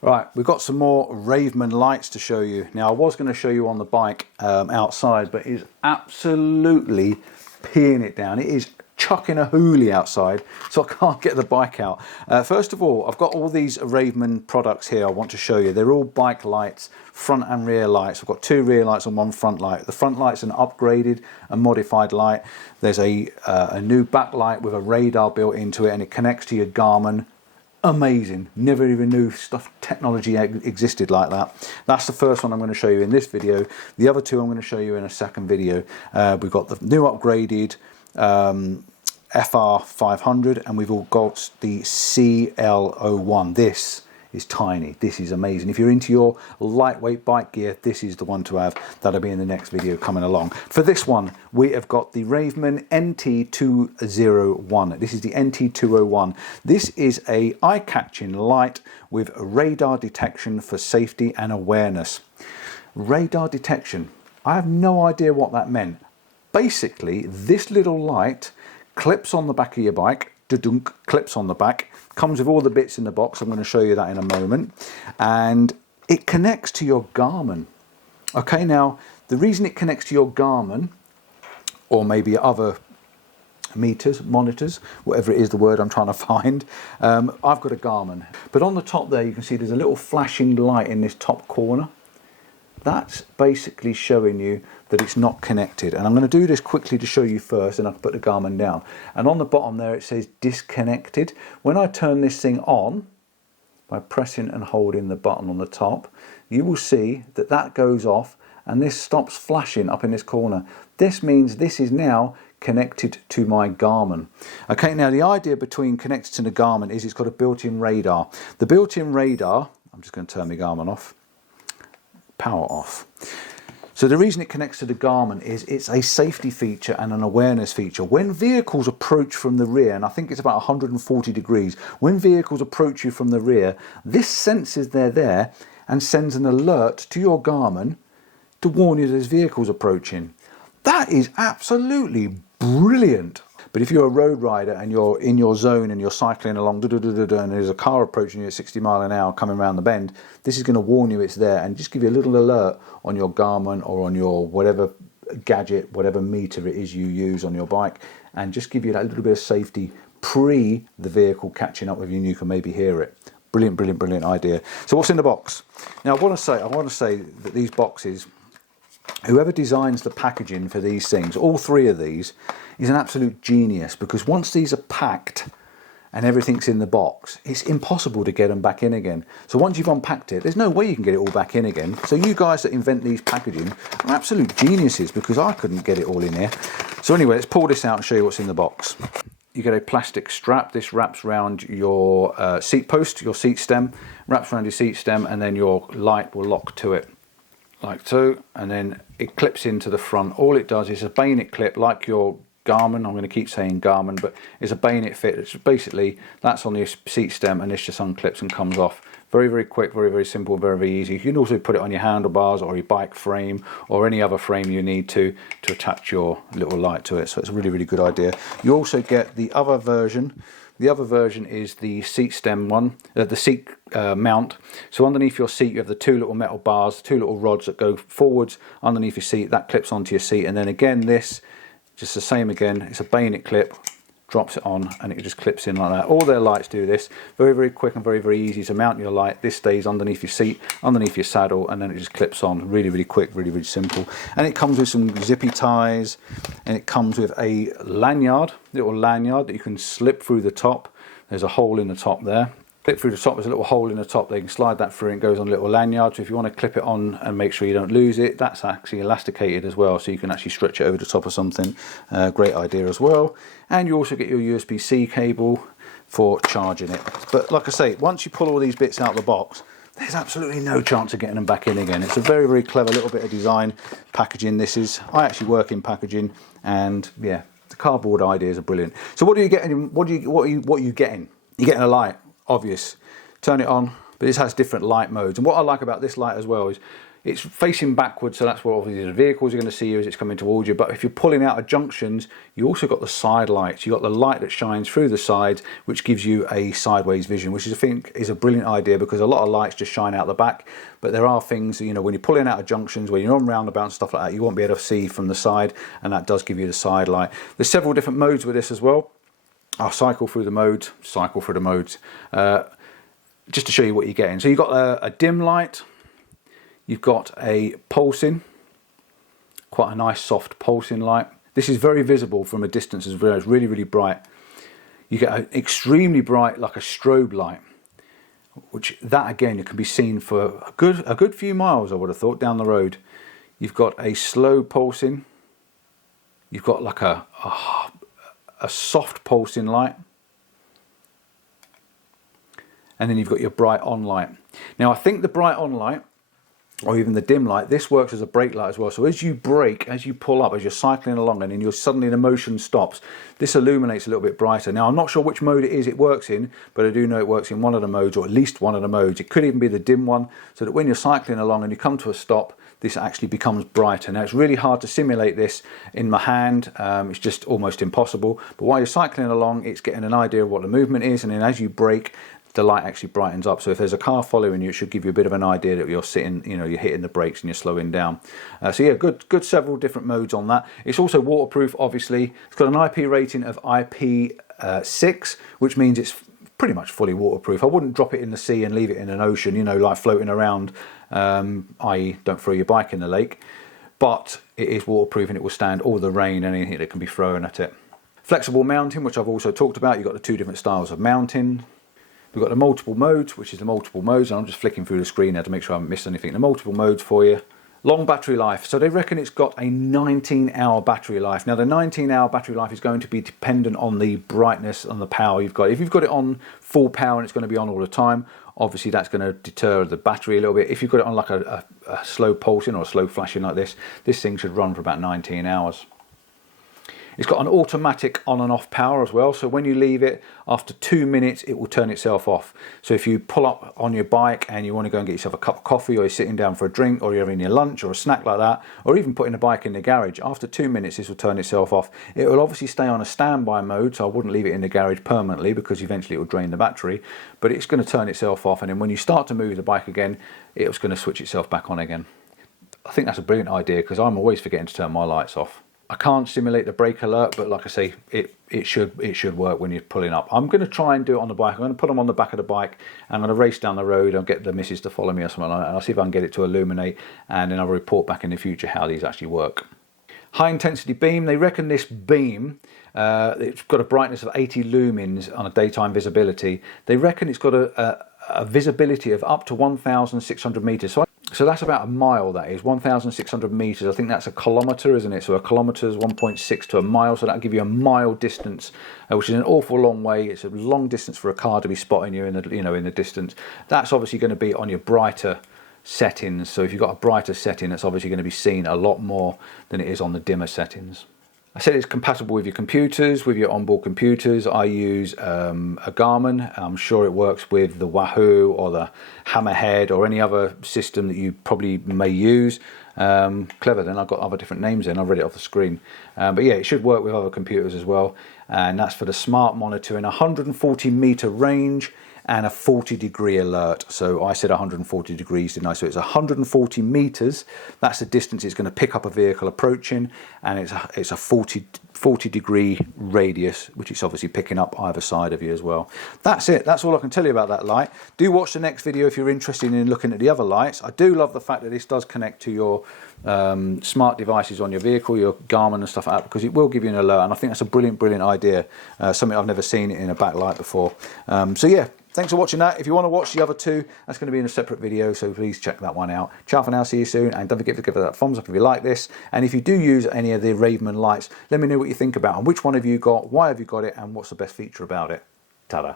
Right, we've got some more Raveman lights to show you. Now I was going to show you on the bike outside, but it's absolutely peeing it down. It is chucking a hoolie outside, so I can't get the bike out. First of all, I've got all these Raveman products here I want to show you. They're all bike lights, front and rear lights. I've got two rear lights and one front light. The front light's an upgraded and modified light. There's a new backlight with a radar built into it, and it connects to your Garmin. Amazing. Never even knew technology existed like that. That's the first one I'm going to show you in this video. The other two I'm going to show you in a second video. We've got the new upgraded FR500, and we've all got the CL01. This is tiny. This is amazing. If you're into your lightweight bike gear, this is the one to have. That'll be in the next video coming along. For this one, we have got the Ravemen NT201. This is the NT201. This is a eye-catching light with radar detection for safety and awareness. Radar detection. I have no idea what that meant. Basically, this little light clips on the back of your bike, da-dunk, clips on the back, comes with all the bits in the box. I'm going to show you that in a moment, and it connects to your Garmin. Okay, now the reason it connects to your Garmin, or maybe other meters, monitors, whatever it is the word I'm trying to find, I've got a Garmin, but on the top there you can see there's a little flashing light in this top corner. That's basically showing you that it's not connected, and I'm going to do this quickly to show you first, and I'll put the Garmin down. And on the bottom there it says disconnected. When I turn this thing on by pressing and holding the button on the top, you will see that that goes off and this stops flashing up in this corner. This means this is now connected to my Garmin. Okay, now the idea between connected to the Garmin is it's got a built-in radar. The built-in radar, I'm just going to turn my Garmin off, power off. So the reason it connects to the Garmin is it's a safety feature and an awareness feature. When vehicles approach from the rear, and I think it's about 140 degrees, when vehicles approach you from the rear, this senses they're there and sends an alert to your Garmin to warn you there's vehicles approaching. That is absolutely brilliant. But if you're a road rider and you're in your zone and you're cycling along and there's a car approaching you at 60 miles an hour coming around the bend, this is going to warn you it's there and just give you a little alert on your Garmin or on your whatever gadget, whatever meter it is you use on your bike, and just give you that little bit of safety pre the vehicle catching up with you, and you can maybe hear it. Brilliant, brilliant, brilliant idea. So what's in the box? Now I want to say that these boxes, whoever designs the packaging for these things, all three of these, is an absolute genius, because once these are packed and everything's in the box, it's impossible to get them back in again. So once you've unpacked it, there's no way you can get it all back in again. So you guys that invent these packaging are absolute geniuses, because I couldn't get it all in here. So anyway, let's pull this out and show you what's in the box. You get a plastic strap. This wraps around your seat post, your seat stem, wraps around your seat stem, and then your light will lock to it like so, and then it clips into the front. All it does is a bayonet clip, like your Garmin. I'm going to keep saying Garmin, but it's a bayonet fit. It's basically, that's on the seat stem, and this just unclips and comes off. Very, very quick, very, very simple, very, very easy. You can also put it on your handlebars or your bike frame or any other frame you need to attach your little light to it. So it's a really, really good idea. You also get the other version. The other version is the seat stem one, the seat mount. So underneath your seat you have the two little metal bars, two little rods that go forwards underneath your seat. That clips onto your seat, and then again this, just the same again, it's a bayonet clip, drops it on, and it just clips in like that. All their lights do this. Very, very quick and very, very easy to mount your light. This stays underneath your seat, underneath your saddle, and then it just clips on. Really, really quick, really, really simple. And it comes with some zippy ties, and it comes with a lanyard, little lanyard that you can slip through the top. There's a hole in the top there. Clip through the top, there's a little hole in the top. They can slide that through and it goes on a little lanyard. So if you want to clip it on and make sure you don't lose it, that's actually elasticated as well, so you can actually stretch it over the top of something. Great idea as well. And you also get your USB-C cable for charging it. But like I say, once you pull all these bits out of the box, there's absolutely no chance of getting them back in again. It's a very, very clever little bit of design packaging. This is, I actually work in packaging, and yeah, the cardboard ideas are brilliant. So what are you getting? What are you getting? You're getting a light. Obvious. Turn it on, but this has different light modes. And what I like about this light as well is it's facing backwards, so that's what obviously the vehicles are going to see you as it's coming towards you. But if you're pulling out of junctions, you also got the side lights. You've got the light that shines through the sides, which gives you a sideways vision, which I think is a brilliant idea, because a lot of lights just shine out the back. But there are things, you know, when you're pulling out of junctions, when you're on roundabouts and stuff like that, you won't be able to see from the side, and that does give you the side light. There's several different modes with this as well. I'll cycle through the modes, just to show you what you're getting. So you've got a dim light, you've got a pulsing, quite a nice soft pulsing light. This is very visible from a distance as well. It's really, really bright. You get an extremely bright, like a strobe light, which that again, it can be seen for a good few miles, I would have thought, down the road. You've got a slow pulsing. You've got like a soft pulsing light. And then you've got your bright on light. Now I think the bright on light, or even the dim light, this works as a brake light as well. So as you brake, as you pull up, as you're cycling along, and then you're suddenly the motion stops, this illuminates a little bit brighter. Now I'm not sure which mode it is it works in, but I do know it works in one of the modes, or at least one of the modes. It could even be the dim one, so that when you're cycling along and you come to a stop, this actually becomes brighter. Now it's really hard to simulate this in my hand, it's just almost impossible. But while you're cycling along, it's getting an idea of what the movement is, and then as you brake, the light actually brightens up. So if there's a car following you, it should give you a bit of an idea that you're sitting, you know, you're hitting the brakes and you're slowing down. So yeah, good several different modes on that. It's also waterproof, obviously. It's got an IP rating of IP6, which means it's pretty much fully waterproof. I wouldn't drop it in the sea and leave it in an ocean, you know, like floating around, i.e. don't throw your bike in the lake. But it is waterproof and it will stand all the rain and anything that can be thrown at it. Flexible mounting, which I've also talked about. You've got the two different styles of mounting. We've got the multiple modes, which is the multiple modes, and I'm just flicking through the screen now to make sure I haven't missed anything. The multiple modes for you. Long battery life. So they reckon it's got a 19-hour battery life. Now the 19-hour battery life is going to be dependent on the brightness and the power you've got. If you've got it on full power and it's going to be on all the time, obviously that's going to deter the battery a little bit. If you've got it on like a slow pulsing or a slow flashing like this thing should run for about 19 hours. It's got an automatic on and off power as well, so when you leave it, after 2 minutes it will turn itself off. So if you pull up on your bike and you want to go and get yourself a cup of coffee, or you're sitting down for a drink, or you're having your lunch or a snack like that, or even putting the bike in the garage, after 2 minutes this will turn itself off. It will obviously stay on a standby mode, so I wouldn't leave it in the garage permanently because eventually it will drain the battery, but it's going to turn itself off, and then when you start to move the bike again, it's going to switch itself back on again. I think that's a brilliant idea because I'm always forgetting to turn my lights off. I can't simulate the brake alert, but like I say, it should work when you're pulling up. I'm going to try and do it on the bike. I'm going to put them on the back of the bike. I'm going to race down the road and get the missus to follow me or something like that. And I'll see if I can get it to illuminate, and then I'll report back in the future how these actually work. High intensity beam. They reckon this beam, it's got a brightness of 80 lumens on a daytime visibility. They reckon it's got a visibility of up to 1,600 meters. So that's about a mile, that is, 1,600 meters. I think that's a kilometer, isn't it? So a kilometer is 1.6 to a mile, so that'll give you a mile distance, which is an awful long way. It's a long distance for a car to be spotting you in the distance. That's obviously going to be on your brighter settings. So if you've got a brighter setting, that's obviously going to be seen a lot more than it is on the dimmer settings. I said it's compatible with your computers, with your onboard computers. I use a Garmin. I'm sure it works with the Wahoo or the Hammerhead or any other system that you probably may use. Clever then, I've got other different names in, I've read it off the screen. But yeah, it should work with other computers as well. And that's for the smart monitor in 140 meter range and a 40-degree alert. So I said 140 degrees, didn't I? So it's 140 meters. That's the distance it's going to pick up a vehicle approaching, and it's a 40-degree radius, which it's obviously picking up either side of you as well. That's it. That's all I can tell you about that light. Do watch the next video if you're interested in looking at the other lights. I do love the fact that this does connect to your smart devices on your vehicle, your Garmin and stuff like that, because it will give you an alert, and I think that's a brilliant idea. Something I've never seen in a backlight before. So yeah, thanks for watching that. If you want to watch the other two, that's going to be in a separate video, so please check that one out. Ciao for now, see you soon, and don't forget to give it that thumbs up if you like this. And if you do use any of the Raveman lights, let me know what you think about them. Which one have you got, why have you got it, and what's the best feature about it. Ta-da.